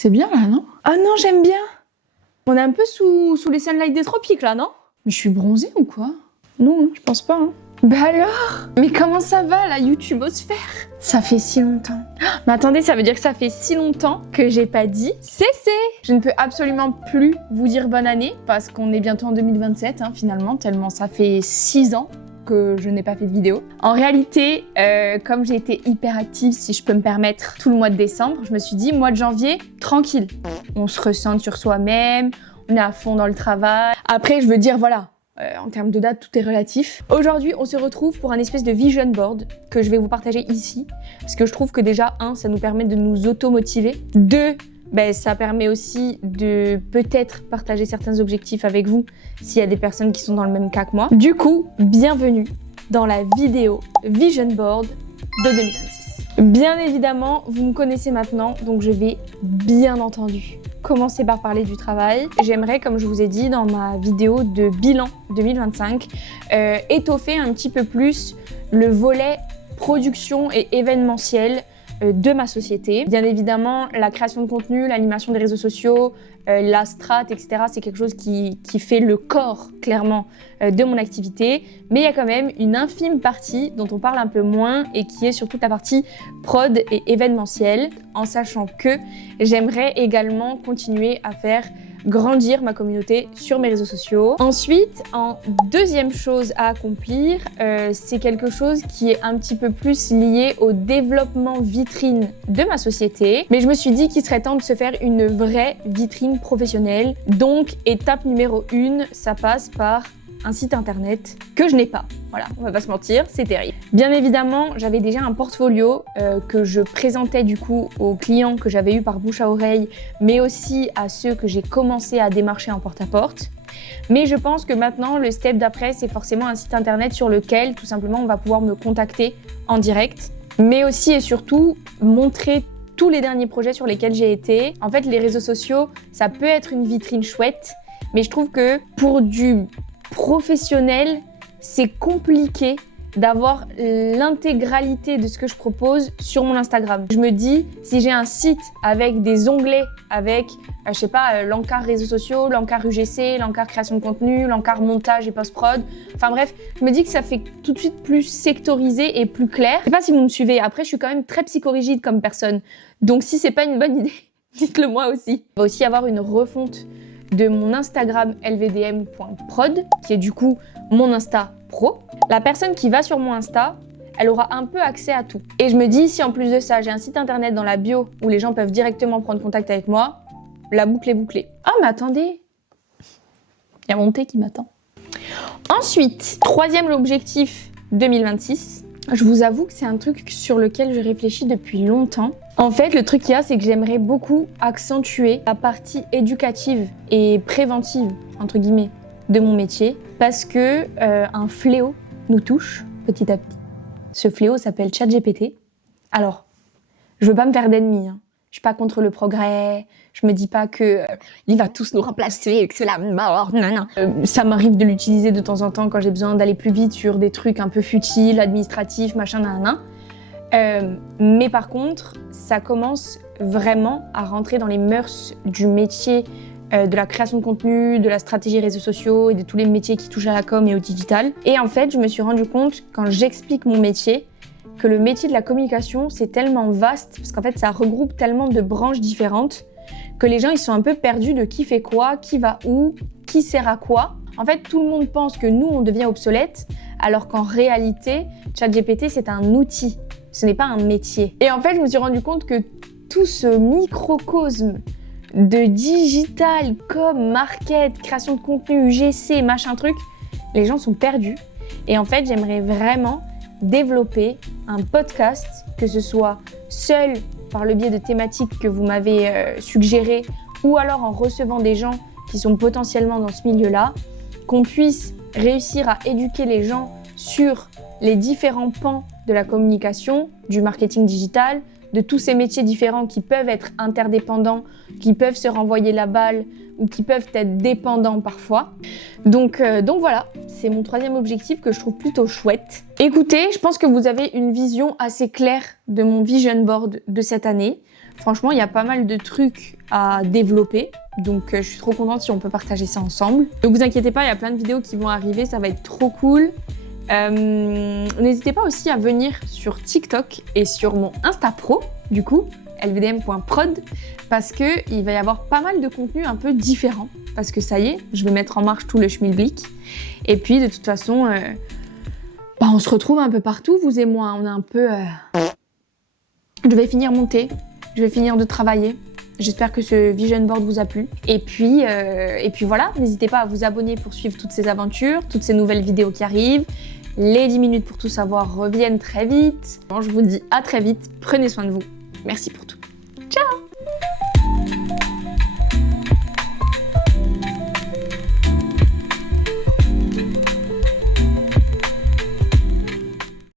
C'est bien là, non? Ah non, j'aime bien. On est un peu sous les sunlights des tropiques là, non? Mais je suis bronzée ou quoi? Non, je pense pas. Hein. Bah alors? Mais comment ça va la YouTubosphère? Ça fait si longtemps. Mais attendez, ça veut dire que ça fait si longtemps que j'ai pas dit CC. Je ne peux absolument plus vous dire bonne année parce qu'on est bientôt en 2027 hein, finalement, tellement ça fait 6 ans que je n'ai pas fait de vidéo. En réalité, comme j'ai été hyper active, si je peux me permettre, tout le mois de décembre, je me suis dit, mois de janvier, tranquille. On se ressent sur soi-même, on est à fond dans le travail. Après, je veux dire, voilà, en termes de date, tout est relatif. Aujourd'hui, on se retrouve pour un espèce de vision board que je vais vous partager ici. Parce que je trouve que déjà, 1, ça nous permet de nous auto-motiver. 2, ça permet aussi de peut-être partager certains objectifs avec vous s'il y a des personnes qui sont dans le même cas que moi. Du coup, bienvenue dans la vidéo Vision Board de 2026. Bien évidemment, vous me connaissez maintenant, donc je vais bien entendu commencer par parler du travail. J'aimerais, comme je vous ai dit dans ma vidéo de bilan 2025, étoffer un petit peu plus le volet production et événementiel de ma société. Bien évidemment, la création de contenu, l'animation des réseaux sociaux, la strat, etc. c'est quelque chose qui fait le corps, clairement, de mon activité. Mais il y a quand même une infime partie dont on parle un peu moins et qui est sur toute la partie prod et événementielle, en sachant que j'aimerais également continuer à faire grandir ma communauté sur mes réseaux sociaux. Ensuite, en deuxième chose à accomplir, c'est quelque chose qui est un petit peu plus lié au développement vitrine de ma société. Mais je me suis dit qu'il serait temps de se faire une vraie vitrine professionnelle. Donc, étape numéro 1, ça passe par un site internet que je n'ai pas. Voilà, on va pas se mentir, c'est terrible. Bien évidemment, j'avais déjà un portfolio que je présentais du coup aux clients que j'avais eu par bouche à oreille, mais aussi à ceux que j'ai commencé à démarcher en porte-à-porte. Mais je pense que maintenant, le step d'après, c'est forcément un site internet sur lequel, tout simplement, on va pouvoir me contacter en direct, mais aussi et surtout montrer tous les derniers projets sur lesquels j'ai été. En fait, les réseaux sociaux, ça peut être une vitrine chouette, mais je trouve que pour du professionnel, c'est compliqué d'avoir l'intégralité de ce que je propose sur mon Instagram. Je me dis, si j'ai un site avec des onglets, avec, je sais pas, l'encart réseaux sociaux, l'encart UGC, l'encart création de contenu, l'encart montage et post-prod, enfin bref, je me dis que ça fait tout de suite plus sectorisé et plus clair. Je sais pas si vous me suivez, après je suis quand même très psychorigide comme personne, donc si c'est pas une bonne idée, dites-le moi aussi. Il va aussi y avoir une refonte de mon Instagram lvdm.prod, qui est du coup mon Insta pro. La personne qui va sur mon Insta, elle aura un peu accès à tout. Et je me dis, si en plus de ça, j'ai un site internet dans la bio où les gens peuvent directement prendre contact avec moi, la boucle est bouclée. Ah mais attendez, il y a mon thé qui m'attend. Ensuite, troisième objectif 2026, je vous avoue que c'est un truc sur lequel je réfléchis depuis longtemps. En fait, le truc qu'il y a, c'est que j'aimerais beaucoup accentuer la partie éducative et préventive, entre guillemets, de mon métier, parce que un fléau nous touche petit à petit. Ce fléau s'appelle ChatGPT. Alors, je veux pas me faire d'ennemis, hein. Je suis pas contre le progrès, je me dis pas que il va tous nous remplacer et que c'est la mort, ça m'arrive de l'utiliser de temps en temps quand j'ai besoin d'aller plus vite sur des trucs un peu futiles, administratifs, machin, mais par contre, ça commence vraiment à rentrer dans les mœurs du métier de la création de contenu, de la stratégie réseaux sociaux et de tous les métiers qui touchent à la com et au digital. Et en fait, je me suis rendu compte, quand j'explique mon métier, que le métier de la communication, c'est tellement vaste, parce qu'en fait, ça regroupe tellement de branches différentes, que les gens, ils sont un peu perdus de qui fait quoi, qui va où, qui sert à quoi. En fait, tout le monde pense que nous, on devient obsolète, alors qu'en réalité, ChatGPT, c'est un outil, ce n'est pas un métier. Et en fait, je me suis rendu compte que tout ce microcosme de digital, com, market, création de contenu, UGC, machin truc, les gens sont perdus. Et en fait, j'aimerais vraiment développer un podcast, que ce soit seul par le biais de thématiques que vous m'avez suggérées, ou alors en recevant des gens qui sont potentiellement dans ce milieu-là, qu'on puisse réussir à éduquer les gens sur les différents pans de la communication, du marketing digital, de tous ces métiers différents qui peuvent être interdépendants, qui peuvent se renvoyer la balle ou qui peuvent être dépendants parfois. Donc voilà, c'est mon troisième objectif que je trouve plutôt chouette. Écoutez, je pense que vous avez une vision assez claire de mon vision board de cette année. Franchement, il y a pas mal de trucs à développer. Donc je suis trop contente si on peut partager ça ensemble. Donc vous inquiétez pas, il y a plein de vidéos qui vont arriver, ça va être trop cool. N'hésitez pas aussi à venir sur TikTok et sur mon Insta Pro, du coup, lvdm.prod, parce qu'il va y avoir pas mal de contenu un peu différent. Parce que ça y est, je vais mettre en marche tout le schmilblick. Et puis de toute façon, on se retrouve un peu partout, vous et moi. On est un peu... Je vais finir mon thé, je vais finir de travailler. J'espère que ce vision board vous a plu. Et puis voilà, n'hésitez pas à vous abonner pour suivre toutes ces aventures, toutes ces nouvelles vidéos qui arrivent. Les 10 minutes pour tout savoir reviennent très vite. Bon, je vous dis à très vite, prenez soin de vous. Merci pour tout.